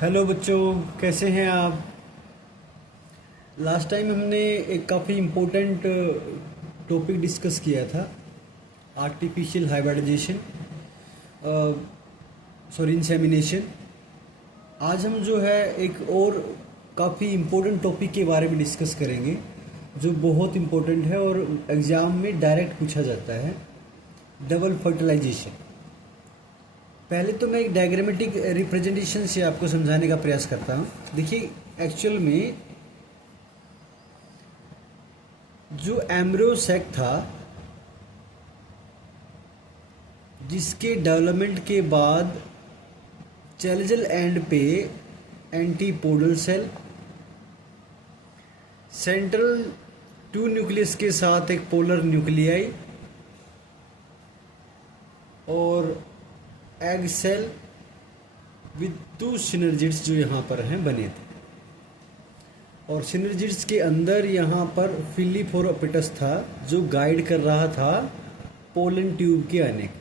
Hello बच्चों, कैसे हैं आप। लास्ट टाइम हमने एक काफ़ी इम्पोर्टेंट टॉपिक डिस्कस किया था, आर्टिफिशियल हाइब्रिडाइजेशन, सॉरी इंसेमिनेशन। आज हम जो है एक और काफ़ी इम्पोर्टेंट टॉपिक के बारे में डिस्कस करेंगे जो बहुत इम्पोर्टेंट है और एग्ज़ाम में डायरेक्ट पूछा जाता है, डबल फर्टिलाइजेशन। पहले तो मैं एक डायग्रामेटिक रिप्रेजेंटेशन से आपको समझाने का प्रयास करता हूँ। देखिए, एक्चुअल में जो एम्ब्रियो सैक था, जिसके डेवलपमेंट के बाद चैलेंजल एंड पे antipodal cell, central two nucleus के साथ एक पोलर न्यूक्लियाई और egg cell with two synergids जो यहाँ पर हैं बने थे। और सिनर्जिड्स के अंदर यहाँ पर फिलीफोरापिटस था जो गाइड कर रहा था पोलन ट्यूब के आने के।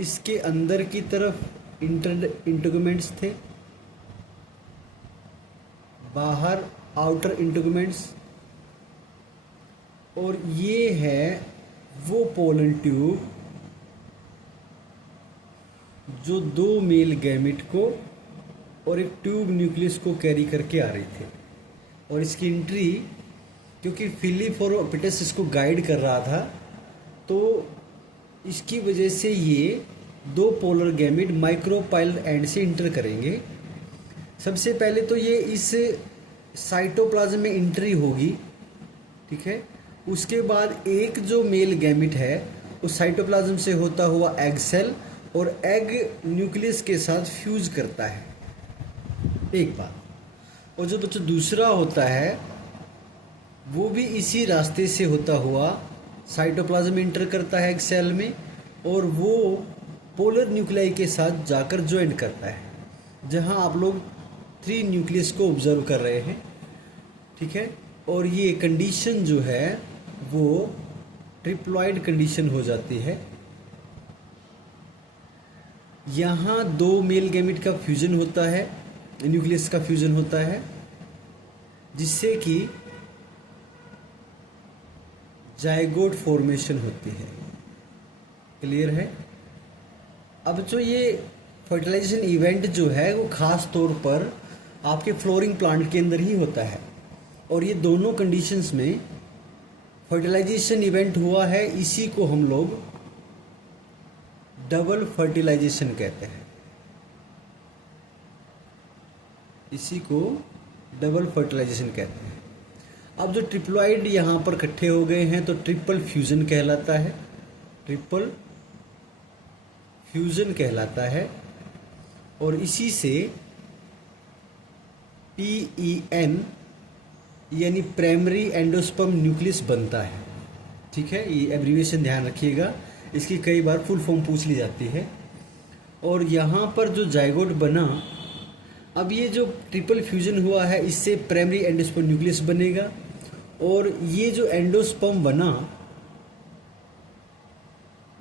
इसके अंदर की तरफ इंटरगमेंट्स थे, बाहर आउटर इंटरगमेंट्स, और ये है वो पोलन ट्यूब जो दो मेल गैमेट को और एक ट्यूब न्यूक्लियस को कैरी करके आ रही थी। और इसकी एंट्री, क्योंकि फिलीफोरापिटस इसको गाइड कर रहा था, तो इसकी वजह से ये दो पोलर गैमेट माइक्रोपाइल एंड से इंटर करेंगे। सबसे पहले तो ये इस साइटोप्लाज्म में एंट्री होगी, ठीक है। उसके बाद एक जो मेल गैमेट है उस साइटोप्लाज्म से होता हुआ एग सेल और एग न्यूक्लियस के साथ फ्यूज करता है, एक बात। और जो बच्चों दूसरा होता है वो भी इसी रास्ते से होता हुआ साइटोप्लाज्म में इंटर करता है एक सेल में, और वो पोलर न्यूक्लियाई के साथ जाकर ज्वाइन करता है, जहां आप लोग 3 न्यूक्लियस को ऑब्जर्व कर रहे हैं, ठीक है। और ये कंडीशन जो है वो ट्रिप्लॉइड कंडीशन हो जाती है। यहाँ दो मेल गैमेट का फ्यूजन होता है, न्यूक्लियस का फ्यूजन होता है, जिससे कि जाइगोट फॉर्मेशन होती है। क्लियर है। अब जो ये फर्टिलाइजेशन इवेंट जो है वो खास तौर पर आपके फ्लोरिंग प्लांट के अंदर ही होता है, और ये दोनों कंडीशंस में फर्टिलाइजेशन इवेंट हुआ है। इसी को हम लोग डबल फर्टिलाइजेशन कहते हैं, इसी को डबल फर्टिलाइजेशन कहते हैं। अब जो ट्रिप्लॉइड यहाँ पर इकट्ठे हो गए हैं तो ट्रिपल फ्यूजन कहलाता है, ट्रिपल फ्यूजन कहलाता है। और इसी से PEN यानी प्राइमरी एंडोस्पर्म न्यूक्लियस बनता है, ठीक है। ये एब्रीविएशन ध्यान रखिएगा, इसकी कई बार फुल फॉर्म पूछ ली जाती है। और यहाँ पर जो जाइगोट बना, अब ये जो ट्रिपल फ्यूजन हुआ है इससे प्राइमरी एंडोस्पर्म न्यूक्लियस बनेगा, और ये जो एंडोस्पर्म बना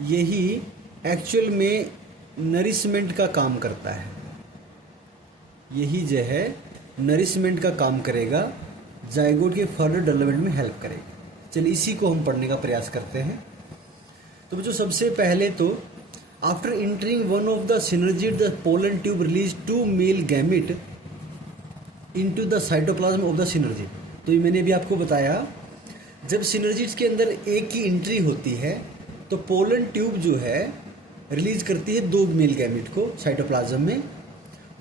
यही एक्चुअल में नरिशमेंट का काम करता है, यही जो है नरिशमेंट का काम करेगा, जाइगोट के फर्दर डेवलपमेंट में हेल्प करेगा। चलिए इसी को हम पढ़ने का प्रयास करते हैं। तो बच्चों सबसे पहले तो after entering one of the synergid the pollen tube release 2 male gamete into the cytoplasm of the synergid. तो ये मैंने अभी आपको बताया, जब सिनर्जिड्स के अंदर एक की एंट्री होती है तो पोलन ट्यूब जो है रिलीज करती है 2 मेल गैमेट को साइटोप्लाज्म में।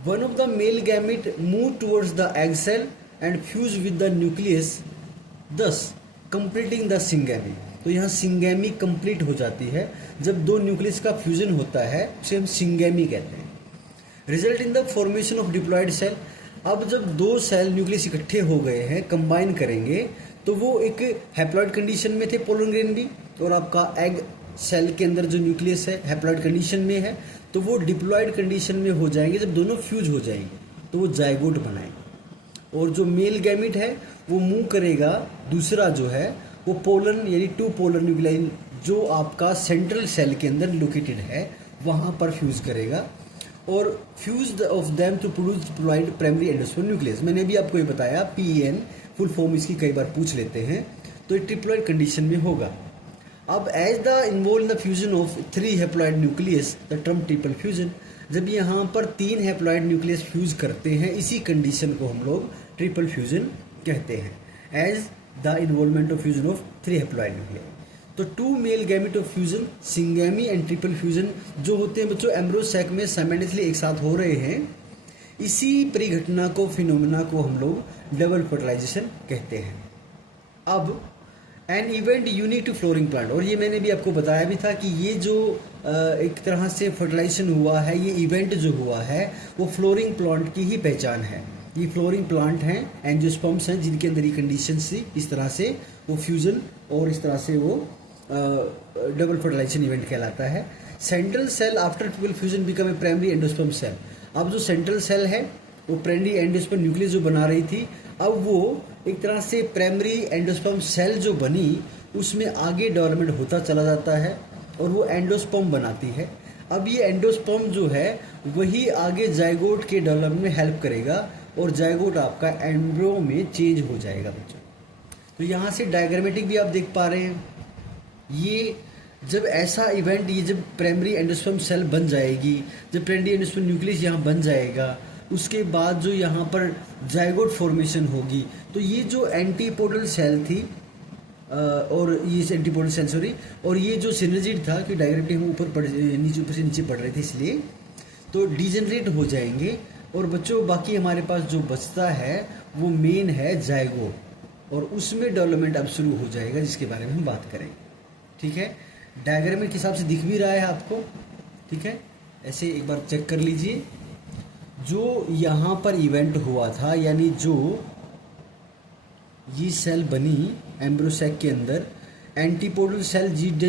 One of the male gamete move towards the egg cell and fuse with the nucleus, thus completing the syngamy. तो यहाँ सिंगैमी कंप्लीट हो जाती है जब 2 न्यूक्लियस का फ्यूजन होता है, उसे हम सिंगैमी कहते हैं। Result in the formation of diploid cell. अब जब 2 सेल न्यूक्लियस इकट्ठे हो गए हैं, कंबाइन करेंगे, तो वो एक हैप्लॉइड कंडीशन में थे पोलन ग्रेन भी, और आपका एग सेल के अंदर जो न्यूक्लियस है हैप्लॉइड कंडीशन में है, तो वो डिप्लॉयड कंडीशन में हो जाएंगे। जब दोनों फ्यूज हो जाएंगे तो वो जाइगोट बनाएंगे, और जो मेल गैमेट है वो मूव करेगा, दूसरा जो है वो पोलन यानी 2 पोलर न्यूक्लियाई जो आपका सेंट्रल सेल के अंदर लोकेटेड है वहाँ पर फ्यूज़ करेगा। और fused of them to produce diploid primary endosperm nucleus. मैंने भी आपको ये बताया, PEN फुल फॉर्म इसकी कई बार पूछ लेते हैं, तो ये ट्रिप्लॉयड कंडीशन में होगा। अब as the involve in the fusion of 3 haploid nucleus the term triple fusion, जब यहाँ पर 3 हैप्लॉयड न्यूक्लियस फ्यूज करते हैं, इसी कंडीशन को हम लोग ट्रिपल फ्यूजन कहते हैं, as the involvement of fusion of 3 haploid nucleus. तो 2 male gamete of fusion, syngamy and triple fusion जो होते हैं बच्चों एम्ब्रियो सैक में साइमल्टेनियसली एक साथ हो रहे हैं, इसी परिघटना को, फिनोमेना को हम लोग डबल फर्टिलाइजेशन कहते हैं। अब an event unique to flowering plant, और ये मैंने भी आपको बताया भी था कि ये जो एक तरह से फर्टिलाइजेशन हुआ है, ये इवेंट जो हुआ है वो फ्लोरिंग प्लांट की ही पहचान है। ये फ्लोरिंग प्लांट हैं, एंजियोस्पर्म्स हैं, जिनके अंदर ये कंडीशन से इस तरह से वो फ्यूजन और इस तरह से वो डबल फर्टिलाइजेशन इवेंट कहलाता है। Central cell after triple fusion become a primary endosperm cell. अब जो सेंट्रल सेल है वो प्राइमरी एंडोस्पर्म न्यूक्लियस जो बना रही थी, अब वो एक तरह से प्राइमरी एंडोस्पर्म सेल जो बनी उसमें आगे डेवलपमेंट होता चला जाता है और वो एंडोस्पर्म बनाती है। अब ये एंडोस्पर्म जो है वही आगे जाइगोट के डेवलपमेंट में हेल्प करेगा और जाइगोट आपका एम्ब्रियो में चेंज हो जाएगा बच्चों। तो यहाँ से डायग्रामेटिक भी आप देख पा रहे हैं, ये जब ऐसा इवेंट, ये जब प्राइमरी एंडोस्पर्म सेल बन जाएगी, जब प्राइमरी एंडोस्पर्म न्यूक्लियस यहाँ बन जाएगा, उसके बाद जो यहाँ पर जाइगोट फॉर्मेशन होगी, तो ये जो एंटीपोडल सेल थी और ये एंटीपोडल सेल सॉरी, और ये जो सिनर्जिड था कि डायग्रामेटिक हम ऊपर ऊपर से नीचे पढ़ रहे थे इसलिए, तो डिजेनरेट हो जाएंगे। और बच्चों बाकी हमारे पास जो बचता है वो मेन है जाइगोट, और उसमें डेवलपमेंट अब शुरू हो जाएगा जिसके बारे में हम बात करेंगे। ठीक है, डायग्राम के हिसाब से दिख भी रहा है आपको। ठीक है, ऐसे एक बार चेक कर लीजिए, जो यहाँ पर इवेंट हुआ था, यानी जो ये सेल बनी एम्ब्रियो सैक के अंदर, एंटीपोडल सेल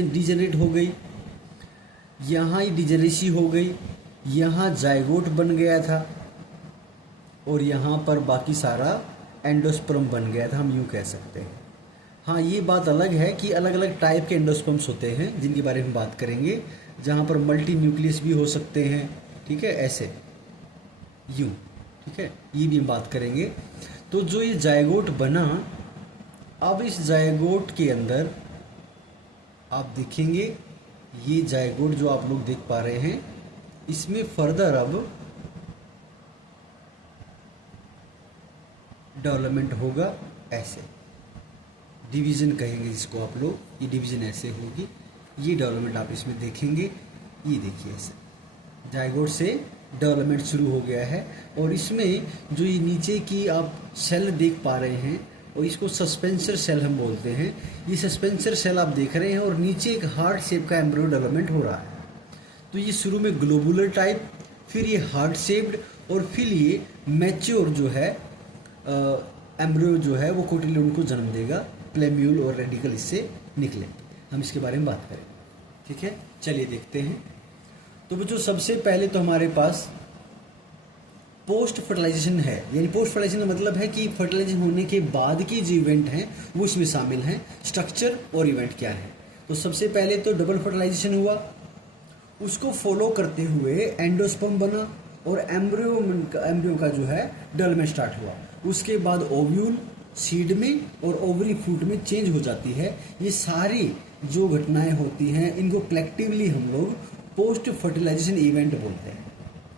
डिजेनरेट हो गई, यहाँ ये डिजेनरेसी हो गई, यहाँ जाइगोट बन गया था और यहाँ पर बाकी सारा एंडोस्पर्म बन गया था, हम यूँ कह सकते हैं। हाँ, ये बात अलग है कि अलग अलग टाइप के एंडोस्पर्म्स होते हैं जिनके बारे में हम बात करेंगे, जहाँ पर मल्टी न्यूक्लियस भी हो सकते हैं। ठीक है, ऐसे यूँ, ठीक है, ये भी हम बात करेंगे। तो जो ये जाइगोट बना, अब इस जाइगोट के अंदर आप देखेंगे, ये जाइगोट जो आप लोग देख पा रहे हैं, इसमें फर्दर अब डेवलपमेंट होगा, ऐसे डिवीज़न कहेंगे जिसको आप लोग, ये डिवीज़न ऐसे होगी, ये डेवलपमेंट आप इसमें देखेंगे। ये देखिए ऐसे जाइगोट से डेवलपमेंट शुरू हो गया है, और इसमें जो ये नीचे की आप सेल देख पा रहे हैं, और इसको सस्पेंसर सेल हम बोलते हैं। ये सस्पेंसर सेल आप देख रहे हैं और नीचे एक हार्ट शेप का एम्ब्रियो डेवलपमेंट हो रहा है। तो ये शुरू में ग्लोबुलर टाइप, फिर ये हार्ट शेप्ड, और फिर ये मैच्योर जो है एम्ब्रियो जो है वो कोटिलियन को जन्म देगा, प्लेम्यूल और रेडिकल इससे निकले। हम इसके बारे में बात करें। ठीक है, चलिए देखते हैं। तो बच्चों सबसे पहले तो हमारे पास पोस्ट फर्टिलाइजेशन है, यानी पोस्ट फर्टिलाइजेशन का मतलब है कि फर्टिलाइजेशन होने के बाद की जो इवेंट हैं वो इसमें शामिल हैं। स्ट्रक्चर और इवेंट क्या है, तो सबसे पहले तो डबल फर्टिलाइजेशन हुआ, उसको फॉलो करते हुए एंडोस्पर्म बना और एम्ब्रियो का जो है डेवलपमेंट स्टार्ट हुआ। उसके बाद ओव्यूल सीड में और ओवरी फ्रूट में चेंज हो जाती है। ये सारी जो घटनाएं होती हैं इनको कलेक्टिवली हम लोग पोस्ट फर्टिलाइजेशन इवेंट बोलते हैं।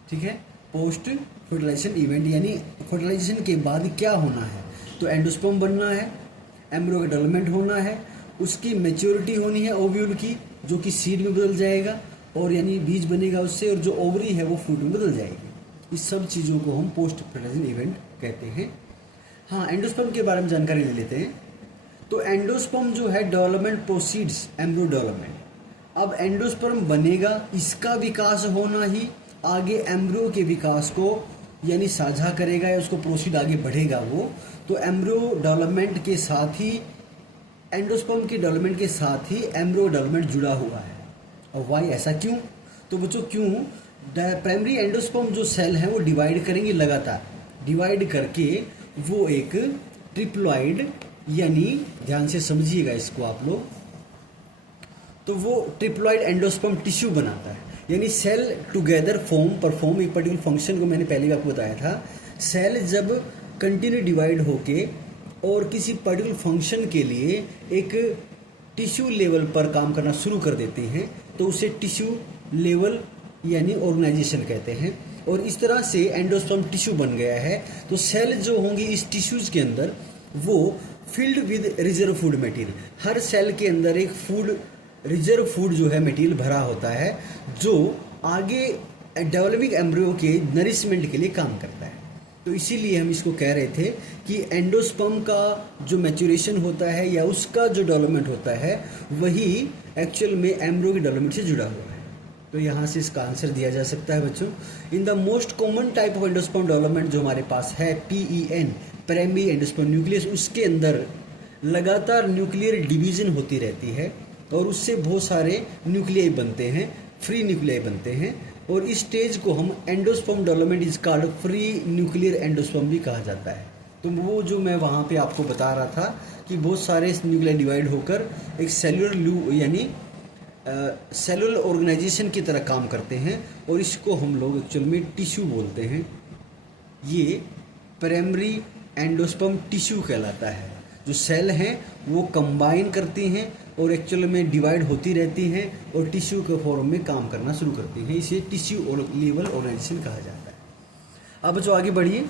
ठीक है, पोस्ट फर्टिलाइजेशन इवेंट यानी फर्टिलाइजेशन के बाद क्या होना है, तो एंडोस्पर्म बनना है, एम्ब्रियो का डेवलपमेंट होना है, उसकी मैच्योरिटी होनी है ओव्यूल की, जो कि सीड में बदल जाएगा और यानी बीज बनेगा उससे, और जो ओवरी है वो फ्रूट में बदल जाएगी। इस सब चीज़ों को हम पोस्ट फर्टिलाइजेशन इवेंट कहते हैं। हाँ, एंडोस्पर्म के बारे में जानकारी ले लेते हैं। तो एंडोस्पर्म जो है डेवलपमेंट प्रोसीड्स एम्ब्रियो डेवलपमेंट। अब एंडोस्पर्म बनेगा, इसका विकास होना ही आगे एम्ब्रियो के विकास को यानी साझा करेगा या उसको प्रोसीड आगे बढ़ेगा वो। तो एम्ब्रियो डेवलपमेंट के साथ ही, एंडोस्पर्म के डेवलपमेंट के साथ ही एम्ब्रियो डेवलपमेंट जुड़ा हुआ है। और वाई, ऐसा क्यों? तो बच्चों क्यों, प्राइमरी एंडोस्पर्म जो सेल हैं वो डिवाइड करेंगे लगातार, डिवाइड करके वो एक ट्रिप्लॉइड, यानी ध्यान से समझिएगा इसको आप लोग, तो वो ट्रिप्लॉइड एंडोस्पर्म टिश्यू बनाता है। यानी सेल टुगेदर परफॉर्म एक पर्टिकुलर फंक्शन को मैंने पहले भी आपको बताया था। सेल जब कंटिन्यू डिवाइड होके और किसी पर्टिकुलर फंक्शन के लिए एक टिश्यू लेवल पर काम करना शुरू कर देते हैं तो उसे टिश्यू लेवल यानी ऑर्गेनाइजेशन कहते हैं। और इस तरह से एंडोस्पर्म टिश्यू बन गया है। तो सेल जो होंगी इस टिश्यूज के अंदर वो filled with reserve food material, हर सेल के अंदर एक रिजर्व फूड जो है मटेरियल भरा होता है जो आगे डेवलपिंग एम्ब्रियो के नरिशमेंट के लिए काम करता है। तो इसीलिए हम इसको कह रहे थे कि एंडोस्पर्म का जो मैच्योरेशन होता है या उसका जो डेवलपमेंट होता है वही एक्चुअल में एम्ब्रियो के डेवलपमेंट से जुड़ा हुआ है। तो यहाँ से इसका आंसर दिया जा सकता है बच्चों। In the most common type of endosperm development जो हमारे पास है PEN, प्राइमरी एंडोस्पर्म न्यूक्लियस, उसके अंदर लगातार न्यूक्लियर डिवीजन होती रहती है और उससे बहुत सारे न्यूक्लियाई बनते हैं, फ्री न्यूक्लियाई बनते हैं। और इस स्टेज को हम endosperm development is called free nuclear endosperm भी कहा जाता है। तो वो जो मैं वहाँ पे आपको बता रहा था कि बहुत सारे न्यूक्लियाई डिवाइड होकर एक सेलुलर यानी सेलुलर ऑर्गेनाइजेशन की तरह काम करते हैं और इसको हम लोग एक्चुअल में टिश्यू बोलते हैं। ये प्राइमरी एंडोस्पर्म टिश्यू कहलाता है। जो सेल हैं वो कंबाइन करती हैं और एक्चुअल में डिवाइड होती रहती हैं और टिश्यू के फॉर्म में काम करना शुरू करती हैं। इसे टिश्यू लेवल ऑर्गेनाइजेशन कहा जाता है। अब जो आगे बढ़िए,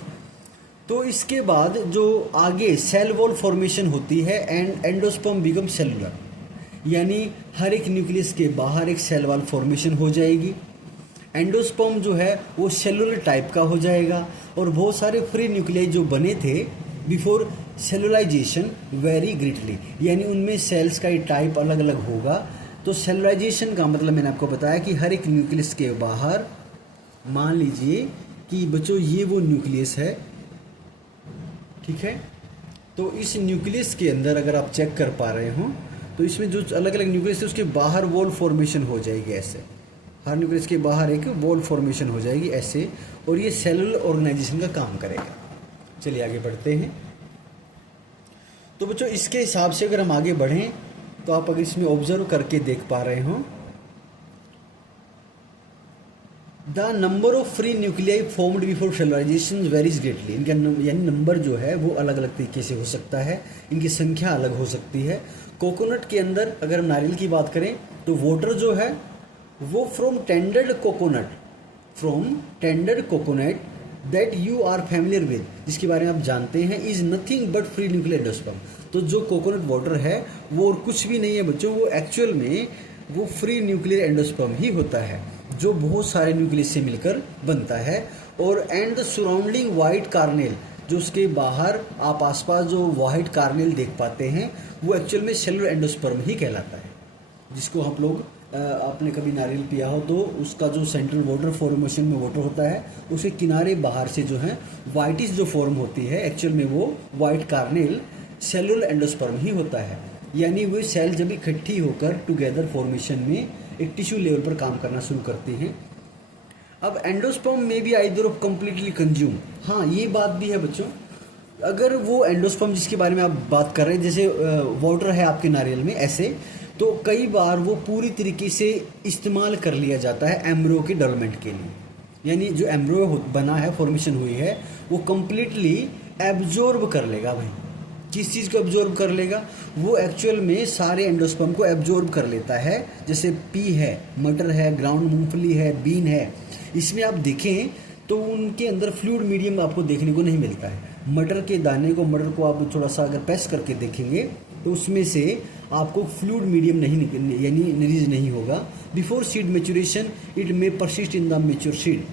तो इसके बाद जो आगे सेल वॉल फॉर्मेशन होती है एंड एंडोस्पर्म बिकम सेलुलर, यानी हर एक न्यूक्लियस के बाहर एक सेल वॉल फॉर्मेशन हो जाएगी। एंडोस्पर्म जो है वो सेलुलर टाइप का हो जाएगा और बहुत सारे फ्री न्यूक्लियाई जो बने थे बिफोर सेलुलाइजेशन वेरी ग्रेटली, यानी उनमें सेल्स का टाइप अलग अलग होगा। तो सेलुलाइजेशन का मतलब मैंने आपको बताया कि हर एक न्यूक्लियस के बाहर, मान लीजिए कि बच्चों ये वो न्यूक्लियस है, ठीक है। तो इस न्यूक्लियस के अंदर अगर आप चेक कर पा रहे हो तो इसमें जो अलग अलग न्यूक्लियस है उसके बाहर वॉल फॉर्मेशन हो जाएगी ऐसे, हर न्यूक्लियस के बाहर एक वॉल फॉर्मेशन हो जाएगी ऐसे, और ये सेलुलर ऑर्गेनाइजेशन का काम करेगा। चलिए आगे बढ़ते हैं। तो बच्चों इसके हिसाब से अगर हम आगे बढ़ें तो आप अगर इसमें ऑब्जर्व करके देख पा रहे हो, the number of free nuclei formed before cellularisation varies greatly. इनका यानी नंबर जो है वो अलग अलग तरीके से हो सकता है, इनकी संख्या अलग हो सकती है। कोकोनट के अंदर अगर हम नारियल की बात करें तो वाटर जो है वो from tendered coconut that you are familiar with, जिसके बारे में आप जानते हैं, is nothing but free nuclear endosperm. तो जो कोकोनट वाटर है वो और कुछ भी नहीं है बच्चों, वो एक्चुअल में वो फ्री न्यूक्लियर एंडोस्पर्म ही होता है जो बहुत सारे न्यूक्लियस से मिलकर बनता है। और and the surrounding white Cornell, जो उसके बाहर आप आसपास जो वाइट कार्नेल देख पाते हैं वो एक्चुअल में सेलुलर एंडोस्पर्म ही कहलाता है। जिसको हम लोग आपने कभी नारियल पिया हो तो उसका जो सेंट्रल वाटर फॉर्मेशन में वाटर होता है उसके किनारे बाहर से जो है वाइटिश जो फॉर्म होती है एक्चुअल में वो वाइट कार्नेल सेलुलर एंडोस्पर्म ही होता है। यानी वे सेल जब इकट्ठी होकर टुगेदर फॉर्मेशन में एक टिश्यू लेवल पर काम करना शुरू करती हैं। अब एंडोस्पर्म में भी आइदर ऑफ कम्प्लीटली कंज्यूम, हाँ ये बात भी है बच्चों, अगर वो एंडोस्पर्म जिसके बारे में आप बात कर रहे हैं जैसे वाटर है आपके नारियल में ऐसे, तो कई बार वो पूरी तरीके से इस्तेमाल कर लिया जाता है एम्ब्रियो के डेवलपमेंट के लिए। यानी जो एम्ब्रियो बना है, फॉर्मेशन हुई है, वो कम्प्लीटली एब्जॉर्ब कर लेगा। भाई किस चीज़ को एब्जॉर्ब कर लेगा, वो एक्चुअल में सारे एंडोस्पर्म को एब्जॉर्ब कर लेता है। जैसे पी है, मटर है, ग्राउंड मूंगफली है, बीन है, इसमें आप देखें तो उनके अंदर फ्लूइड मीडियम आपको देखने को नहीं मिलता है। मटर के दाने को, मटर को आप थोड़ा सा अगर प्रेस करके देखेंगे तो उसमें से आपको फ्लूइड मीडियम नहीं यानी रिलीज नहीं होगा। Before seed maturation it may persist in the mature seed.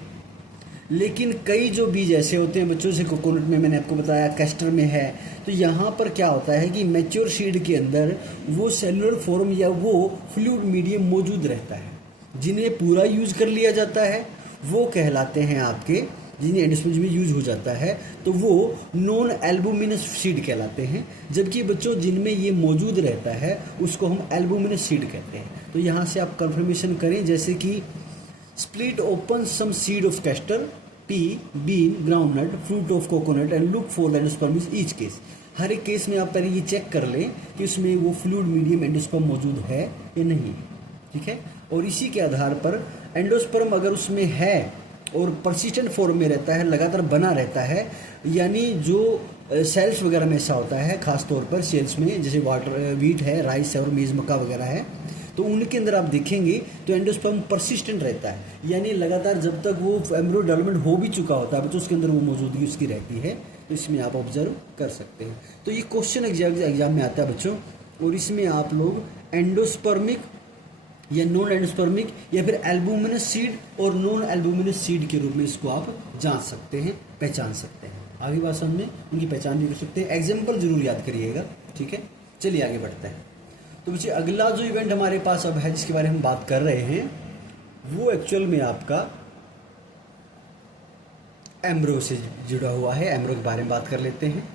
लेकिन कई जो बीज ऐसे होते हैं बच्चों, से कोकोनट में मैंने आपको बताया, कैस्टर में है, तो यहाँ पर क्या होता है कि मैच्योर सीड के अंदर वो सेलुलर फॉर्म या वो फ्लूइड मीडियम मौजूद रहता है। जिन्हें पूरा यूज कर लिया जाता है वो कहलाते हैं आपके, जिन्हें एंडोस्पर्म में यूज हो जाता है तो वो नॉन एल्बुमिनस सीड कहलाते हैं। जबकि बच्चों जिनमें ये मौजूद रहता है उसको हम एल्बुमिनस सीड कहते हैं। तो यहाँ से आप कंफर्मेशन करें, जैसे कि split open some seed of castor, pea, bean, groundnut, fruit of coconut and look for endosperm is each case. हर एक केस में आप पहले ये चेक कर लें कि उसमें वो फ्लूइड मीडियम एंडोस्पर्म मौजूद है या नहीं, ठीक है। और इसी के आधार पर एंडोस्पर्म अगर उसमें है और परसिस्टेंट फॉर्म में रहता है, लगातार बना रहता है, यानी जो सेल्स वगैरह में ऐसा होता है, खास तौर पर सेल्स में जैसे वाटर वीट है, राइस है और मेज़ मक्का वगैरह है, तो उनके अंदर आप देखेंगे तो एंडोस्पर्म परसिस्टेंट रहता है, यानी लगातार जब तक वो एम्ब्रियो डेवलपमेंट हो भी चुका होता है तो उसके अंदर वो मौजूदगी उसकी रहती है। तो इसमें आप ऑब्जर्व कर सकते हैं। तो ये क्वेश्चन एग्जाम में आता है बच्चों, और इसमें आप लोग एंडोस्पर्मिक या नॉन एंडोस्पर्मिक या फिर एल्बुमिनस सीड और नॉन एल्बुमिनस सीड के रूप में इसको आप जांच सकते हैं, पहचान सकते हैं। आगे बात समझ में, उनकी पहचान भी कर सकते हैं। एग्जाम्पल जरूर याद करिएगा, ठीक है। चलिए आगे बढ़ते हैं। तो बच्चे अगला जो इवेंट हमारे पास अब है जिसके बारे में हम बात कर रहे हैं, वो एक्चुअल में आपका एम्ब्रियो से जुड़ा हुआ है। एम्ब्रियो के बारे में बात कर लेते हैं।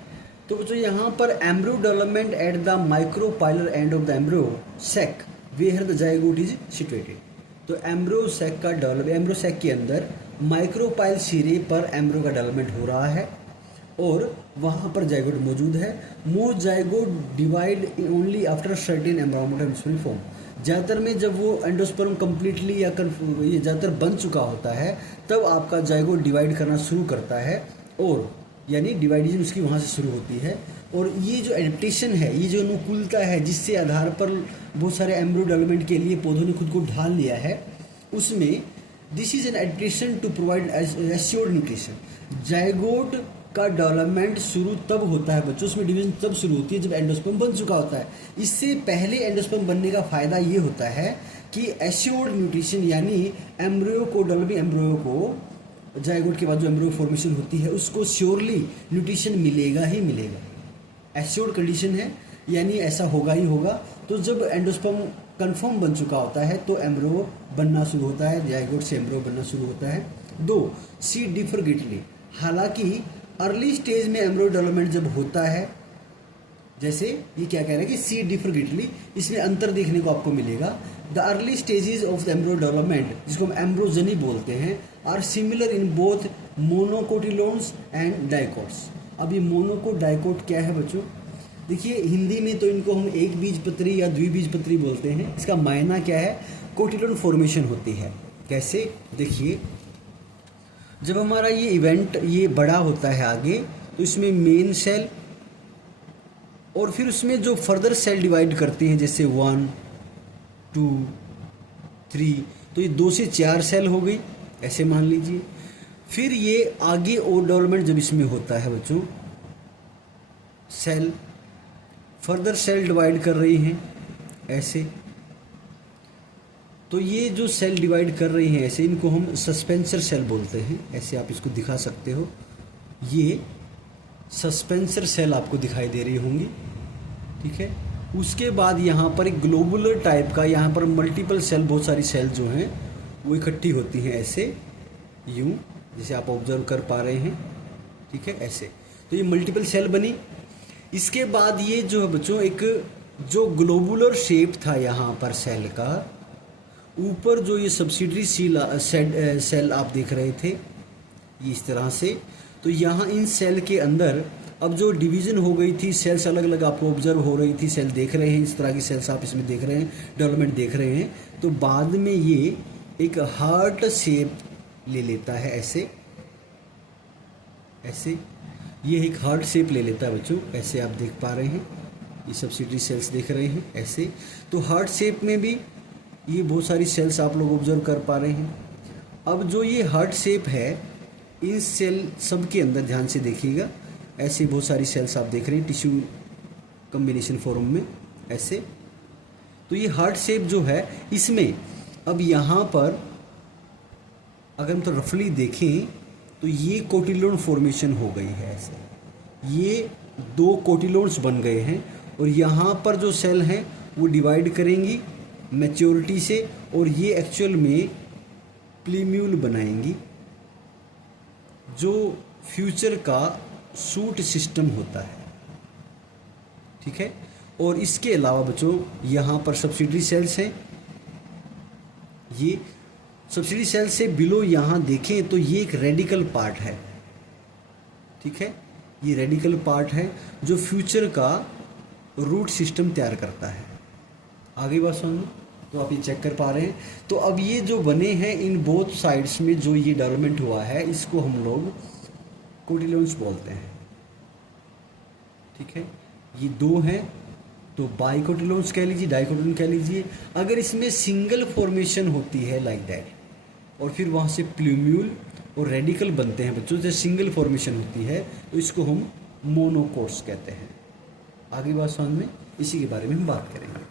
तो बच्चों यहाँ पर embryo development at the micropylar end of the embryo sac where the zygote is situated. तो एम्ब्रियो सैक का डेवलप, एम्ब्रियो सैक के अंदर माइक्रोपाइल सिरे पर एम्ब्रियो का डेवलपमेंट हो रहा है और वहाँ पर जाइगोट मौजूद है। Most zygote divide only after certain embryonic form. ज़्यादातर में जब वो एंडोस्पर्म कम्प्लीटली या ये ज़्यादातर बन चुका होता है तब आपका जाइगोट डिवाइड करना शुरू करता है, और यानी डिवाइडेशन उसकी वहाँ से शुरू होती है। और ये जो एडेप्टेशन है, ये जो अनुकूलता है जिससे आधार पर बहुत सारे एम्ब्रियो डेवलपमेंट के लिए पौधों ने खुद को ढाल लिया है, उसमें this is an adaptation to provide assured nutrition. Zygote का डेवलपमेंट शुरू तब होता है बच्चों, उसमें डिवीजन तब शुरू होती है जब एंडोस्पर्म बन चुका होता है। इससे पहले एंडोस्पर्म बनने का फ़ायदा ये होता है कि एश्योर्ड न्यूट्रिशन, यानी एम्ब्रियो को, डेवलपिंग एम्ब्रियो को जाइगोट के बाद जो एम्ब्रियो फॉर्मेशन होती है उसको श्योरली न्यूट्रिशन मिलेगा ही मिलेगा। एश्योर्ड कंडीशन है, यानी ऐसा होगा ही होगा। तो जब एंडोस्पर्म कंफर्म बन चुका होता है तो एम्ब्रियो बनना शुरू होता है, जाइगोट से एम्ब्रियो बनना शुरू होता है। 2 सीड डिफर ग्रेटली। हालांकि अर्ली स्टेज में एम्ब्रियो डेवलपमेंट जब होता है, जैसे ये क्या कह रहा है कि सीड डिफर ग्रेटली, इसमें अंतर देखने को आपको मिलेगा। The early stages of the embryo development, जिसको हम एम्ब्रोजनी बोलते हैं, are similar in both monocotyledons and dicots. अब ये मोनोकोट डाइकोट क्या है बच्चों? देखिए हिंदी में तो इनको हम एक बीजपत्री या द्विबीजपत्री बोलते हैं। इसका मायना क्या है? कोटिलोन फॉर्मेशन होती है। कैसे? देखिए जब हमारा ये इवेंट ये बड़ा होता है आगे, तो इसमें मेन सेल और फिर उसमें जो फर्दर सेल डिवाइड करते हैं, जैसे 1, 2, 3, तो ये 2 से 4 सेल हो गई, ऐसे मान लीजिए। फिर ये आगे और डेवलपमेंट जब इसमें होता है बच्चों, सेल फर्दर सेल डिवाइड कर रही हैं ऐसे, तो ये जो सेल डिवाइड कर रही हैं ऐसे, इनको हम सस्पेंसर सेल बोलते हैं। ऐसे आप इसको दिखा सकते हो, ये सस्पेंसर सेल आपको दिखाई दे रही होंगी, ठीक है। उसके बाद यहाँ पर एक ग्लोबुलर टाइप का, यहाँ पर मल्टीपल सेल, बहुत सारी सेल जो हैं वो इकट्ठी होती हैं ऐसे, यूँ जैसे आप ऑब्जर्व कर पा रहे हैं, ठीक है, ऐसे। तो ये मल्टीपल सेल बनी। इसके बाद ये जो है बच्चों, एक जो ग्लोबुलर शेप था यहाँ पर सेल का, ऊपर जो ये सब्सिडरी सेल आप देख रहे थे ये इस तरह से, तो यहाँ इन सेल के अंदर अब जो डिवीज़न हो गई थी, सेल्स अलग अलग आपको ऑब्जर्व हो रही थी, सेल देख रहे हैं, इस तरह की सेल्स आप इसमें देख रहे हैं, डेवलपमेंट देख रहे हैं। तो बाद में ये एक हार्ट शेप ले लेता है ऐसे, ऐसे ये एक हार्ट शेप ले लेता है बच्चों, ऐसे आप देख पा रहे हैं, ये सब्सिडरी सेल्स देख रहे हैं ऐसे। तो हार्ट शेप में भी ये बहुत सारी सेल्स आप लोग ऑब्जर्व कर पा रहे हैं। अब जो ये हार्ट शेप है, इन सेल सब के अंदर ध्यान से देखिएगा, ऐसे बहुत सारी सेल्स आप देख रहे हैं टिश्यू कम्बिनेशन फॉर्म में ऐसे। तो ये हार्ट शेप जो है, इसमें अब यहाँ पर अगर हम तो रफली देखें तो ये कोटिलोन फॉर्मेशन हो गई है ऐसे, ये 2 कोटिलोन्स बन गए हैं, और यहाँ पर जो सेल हैं वो डिवाइड करेंगी मैच्योरिटी से, और ये एक्चुअल में प्लीम्यूल बनाएंगी, जो फ्यूचर का सूट सिस्टम होता है, ठीक है। और इसके अलावा बच्चों यहाँ पर सब्सिडरी सेल्स हैं, ये सब्सिडरी सेल से बिलो यहाँ देखें तो ये एक रेडिकल पार्ट है, ठीक है, ये रेडिकल पार्ट है जो फ्यूचर का रूट सिस्टम तैयार करता है। आगे बात सुनो, तो आप ये चेक कर पा रहे हैं। तो अब ये जो बने हैं इन बोथ साइड्स में जो ये डेवलपमेंट हुआ है, इसको हम लोग कोटिलोन्स बोलते हैं। ठीक है, ये दो हैं तो बाइकोटिलोन्स कह लीजिए, डाइकोटिलोन कह लीजिए। अगर इसमें सिंगल फॉर्मेशन होती है लाइक दैट, और फिर वहाँ से प्लूम्यूल और रेडिकल बनते हैं बच्चों, जैसे सिंगल फॉर्मेशन होती है तो इसको हम मोनोकोट्स कहते हैं। आगे बात समझ में, इसी के बारे में हम बात करेंगे।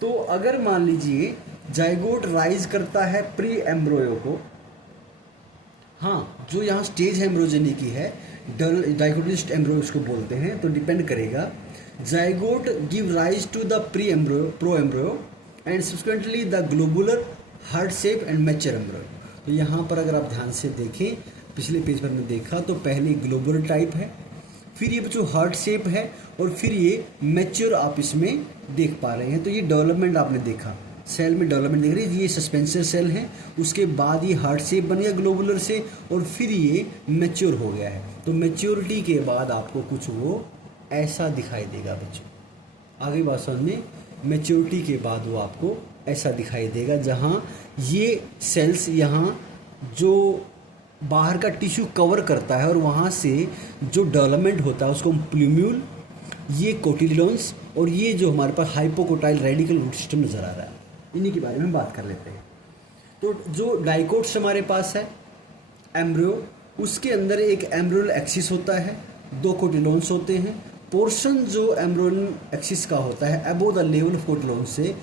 तो अगर मान लीजिए जाइगोट राइज करता है प्री एम्ब्रोयो को, हाँ जो यहाँ स्टेज एम्ब्रोजेनी की है, डाइकोटिस्ट एम्ब्रोयो उसको बोलते हैं, तो डिपेंड करेगा। Zygote give rise to the pre embryo, pro embryo and subsequently the globular heart shape and mature embryo. तो यहाँ पर अगर आप ध्यान से देखें, पिछले पेज पर हमने देखा तो पहले ग्लोबुलर टाइप है, फिर ये बच्चों हार्ट शेप है, और फिर ये मैच्योर आप इसमें देख पा रहे हैं। तो ये डेवलपमेंट आपने देखा, सेल में डेवलपमेंट देख रहे हैं, ये सस्पेंसर सेल है, उसके बाद ये हार्ट शेप बन गया ग्लोबुलर से, और फिर ये मैच्योर हो गया है। तो मैच्योरिटी के बाद आपको कुछ वो ऐसा दिखाई देगा बच्चों। आगे बात समझने, मैच्योरिटी के बाद वो आपको ऐसा दिखाई देगा, जहाँ ये सेल्स यहाँ जो बाहर का टिश्यू कवर करता है और वहाँ से जो डेवलपमेंट होता है उसको हम प्लूम्यूल, ये कोटिलोन्स, और ये जो हमारे पास हाइपोकोटाइल रेडिकल रूट सिस्टम नज़र आ रहा है, इन्हीं के बारे में बात कर लेते हैं। तो जो डाइकोट्स हमारे पास है एम्ब्रियो, उसके अंदर एक एम्ब्रियोल एक्सिस होता है, दो कोटिलोन्स होते हैं। पोर्शन जो एम्ब्रियोल एक्सिस का होता है अबो द लेवल ऑफ कोटिलोन्स से,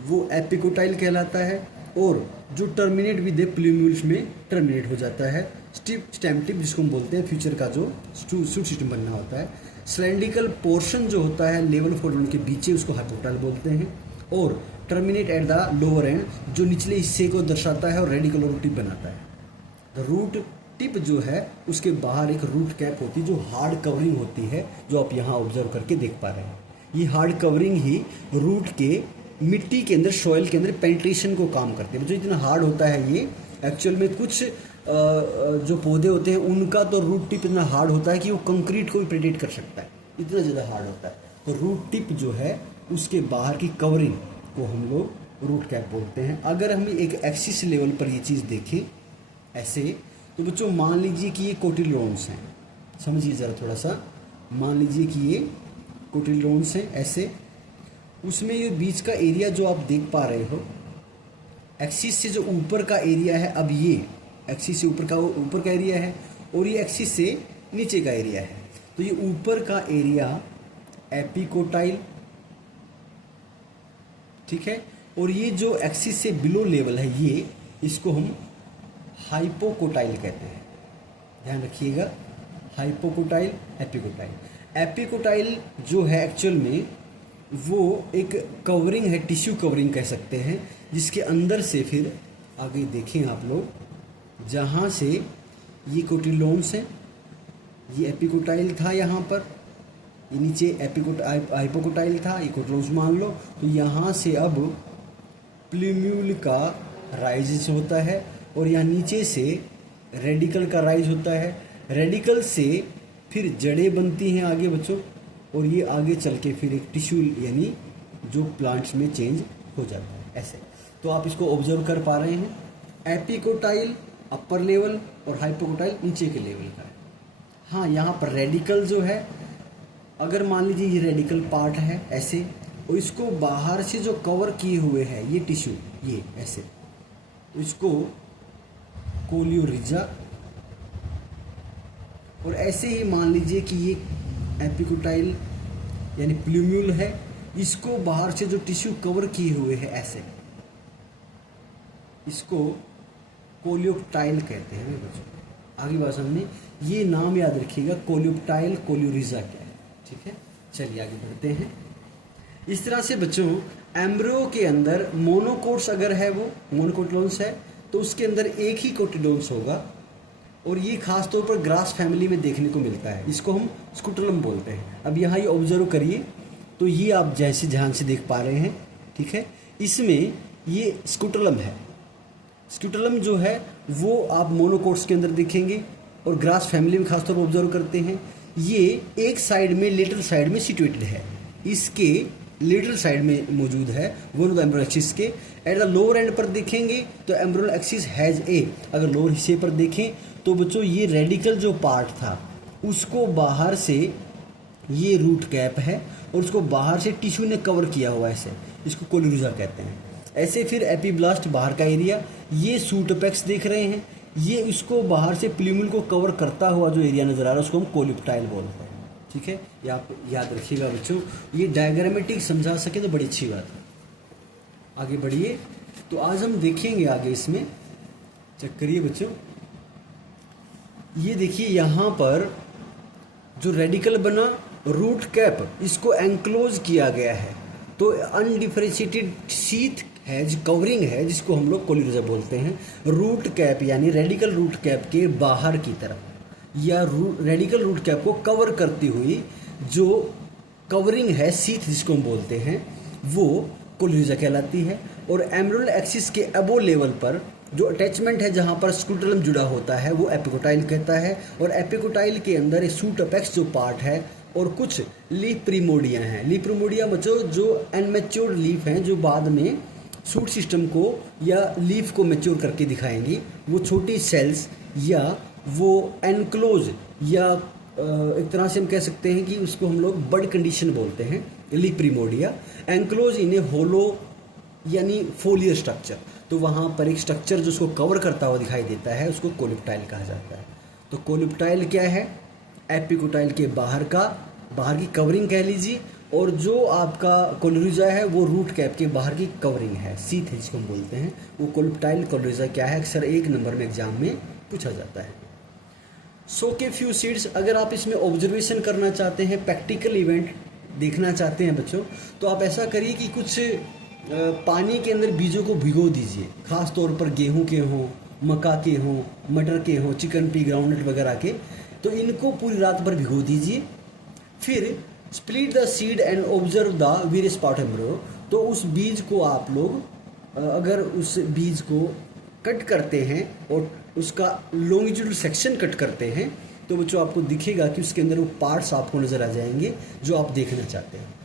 वो एपिकोटाइल कहलाता है, और जो टर्मिनेट विद द प्लूम्यूल्स में टर्मिनेट हो जाता है स्टेम टिप, जिसको हम बोलते हैं फ्यूचर का जो सूट सिस्टम बनना होता है। सिलेंड्रिकल पोर्शन जो होता है लेवल ऑफ कोटिलोन के पीछे, उसको हाइपोकोटाइल बोलते हैं, और terminate at the lower and जो निचले हिस्से को दर्शाता है और रेडिकल रूट टिप बनाता है। द रूट टिप जो है उसके बाहर एक रूट कैप होती है जो हार्ड कवरिंग होती है, जो आप यहाँ ऑब्जर्व करके देख पा रहे हैं। ये हार्ड कवरिंग ही रूट के मिट्टी के अंदर, सॉइल के अंदर पेंट्रेशन को काम करते हैं। जो इतना हार्ड होता है ये, एक्चुअल में कुछ जो पौधे होते हैं उनका तो रूट टिप इतना हार्ड होता है कि वो कंक्रीट को भी प्रेडिक्ट कर सकता है, इतना ज़्यादा हार्ड होता है। तो रूट टिप जो है उसके बाहर की कवरिंग को हम लोग रूट कैप बोलते हैं। अगर हम एक एक्सिस लेवल पर ये चीज़ देखें ऐसे, तो बच्चों मान लीजिए कि ये कोटिलोन्स हैं, समझिए ज़रा थोड़ा सा, मान लीजिए कि ये कोटिलोन्स हैं ऐसे, उसमें ये बीच का एरिया जो आप देख पा रहे हो, एक्सिस से जो ऊपर का एरिया है, अब ये एक्सिस से ऊपर का एरिया है, और ये एक्सिस से नीचे का एरिया है। तो ये ऊपर का एरिया एपिकोटाइल, ठीक है, और ये जो एक्सिस से बिलो लेवल है ये, इसको हम हाइपोकोटाइल कहते हैं। ध्यान रखिएगा, हाइपोकोटाइल, एपिकोटाइल। एपिकोटाइल जो है एक्चुअल में वो एक कवरिंग है, टिश्यू कवरिंग कह सकते हैं, जिसके अंदर से फिर आगे देखें आप लोग, जहाँ से ये कोटिलोन्स हैं, ये एपिकोटाइल था यहाँ पर, ये नीचे हाइपोकोटाइल था, ये कोटिलोन्स मान लो। तो यहाँ से अब प्लूम्यूल का राइज होता है, और यहाँ नीचे से रेडिकल का राइज होता है। रेडिकल से फिर जड़ें बनती हैं आगे बच्चों, और ये आगे चल के फिर एक टिश्यू यानी जो प्लांट्स में चेंज हो जाता है ऐसे। तो आप इसको ऑब्जर्व कर पा रहे हैं, एपिकोटाइल अपर लेवल और हाइपोकोटाइल नीचे के लेवल का है। हाँ, यहाँ पर रेडिकल जो है, अगर मान लीजिए ये रेडिकल पार्ट है ऐसे, और इसको बाहर से जो कवर किए हुए है ये टिश्यू, ये ऐसे, तो इसको कोलियोरिजा, और ऐसे ही मान लीजिए कि ये एपिकोटाइल यानी प्लूम्यूल है, इसको बाहर से जो टिश्यू कवर किए हुए है ऐसे, इसको कोलियोप्टाइल कहते हैं बच्चों। आगे बात समझने, ये नाम याद रखिएगा, कोलियोप्टाइल, कोलियोरिजा क्या है, ठीक है। चलिए आगे बढ़ते हैं। इस तरह से बच्चों एम्ब्रियो के अंदर मोनोकोट्स अगर है, वो मोनोकोटिलोन्स है, तो उसके अंदर एक ही कोटिलोन्स होगा, और ये खास तौर पर ग्रास फैमिली में देखने को मिलता है, इसको हम स्कूटुलम बोलते हैं। अब यहाँ ये ऑब्जर्व करिए, तो ये आप जैसे ध्यान से देख पा रहे हैं, ठीक है, इसमें ये स्कूटुलम है। स्कूटुलम जो है वो आप मोनोकोट्स के अंदर देखेंगे, और ग्रास फैमिली में खासतौर पर ऑब्जर्व करते हैं। ये एक साइड में, लेटरल साइड में सिचुएटेड है, इसके लेटरल साइड में मौजूद है one of the embryonal axis के। एट द लोअर एंड पर देखेंगे तो एम्ब्रियोनल एक्सिस हैज ए, अगर लोअर हिस्से पर देखें तो बच्चों ये रेडिकल जो पार्ट था उसको बाहर से ये रूट कैप है और उसको बाहर से टिश्यू ने कवर किया हुआ है, ऐसे इसको कोलिरुजा कहते हैं। ऐसे फिर एपीब्लास्ट बाहर का एरिया, ये सूटोपेक्स देख रहे हैं, ये इसको बाहर से प्ल्यूमल को कवर करता हुआ जो एरिया नजर आ रहा है उसको हम कोलिप्टाइल बोलते हैं। ठीक है, ये आप याद रखिएगा बच्चों, ये डायग्रामेटिक समझा सके तो बड़ी अच्छी बात है। आगे बढ़िए, तो आज हम देखेंगे आगे इसमें, चेक करिए बच्चों, ये देखिए यहाँ पर जो रेडिकल बना रूट कैप, इसको एंक्लोज किया गया है, तो अनडिफरेंशिएटेड शीथ है जो कवरिंग है जिसको हम लोग कोलिरुजा बोलते हैं। रूट कैप यानी रेडिकल रूट कैप के बाहर की तरफ या रेडिकल रूट कैप को कवर करती हुई जो कवरिंग है शीथ जिसको हम बोलते हैं वो कोलिरुजा कहलाती है। और एम्ब्रियोनल एक्सिस के अबो लेवल पर जो अटैचमेंट है जहाँ पर स्क्रूटलम जुड़ा होता है वो एपिकोटाइल कहता है। और एपिकोटाइल के अंदर सूटोपेक्स जो पार्ट है और कुछ लीफ प्रिमोडिया हैं। लीफ प्रिमोडिया बच्चों जो अनमेच्योर्ड लीफ हैं जो बाद में सूट सिस्टम को या लीफ को मैच्योर करके दिखाएंगी, वो छोटी सेल्स या वो एनक्लोज या एक तरह से हम कह सकते हैं कि उसको हम लोग बड कंडीशन बोलते हैं, लीफ प्रिमोडिया। एनक्लोज इन ए होलो यानी फोलियर स्ट्रक्चर, तो वहाँ पर एक स्ट्रक्चर जो उसको कवर करता हुआ दिखाई देता है उसको कोलिप्टाइल कहा जाता है। तो कोलिप्टाइल क्या है? एपिकोटाइल के बाहर की कवरिंग कह लीजिए, और जो आपका कोलिरुजा है वो रूट कैप के बाहर की कवरिंग है, शीथ है जिसको हम बोलते हैं। वो कोलिप्टाइल कोलिरुजा क्या है, अक्सर 1 नंबर में एग्जाम में पूछा जाता है। सो के फ्यू सीड्स, अगर आप इसमें ऑब्जर्वेशन करना चाहते हैं, प्रैक्टिकल इवेंट देखना चाहते हैं बच्चों, तो आप ऐसा करिए कि कुछ पानी के अंदर बीजों को भिगो दीजिए, खास तौर पर गेहूं के हों, मक्का के हों, मटर के हों, चिकन पी, ग्राउंडनट वगैरह के, तो इनको पूरी रात भर भिगो दीजिए। फिर split the seed and observe the various part embryo, तो उस बीज को आप लोग अगर उस बीज को कट करते हैं और उसका लॉन्गिट्यूडल सेक्शन कट करते हैं तो बच्चों आपको दिखेगा कि उसके अंदर वो पार्ट्स आपको नज़र आ जाएंगे जो आप देखना चाहते हैं।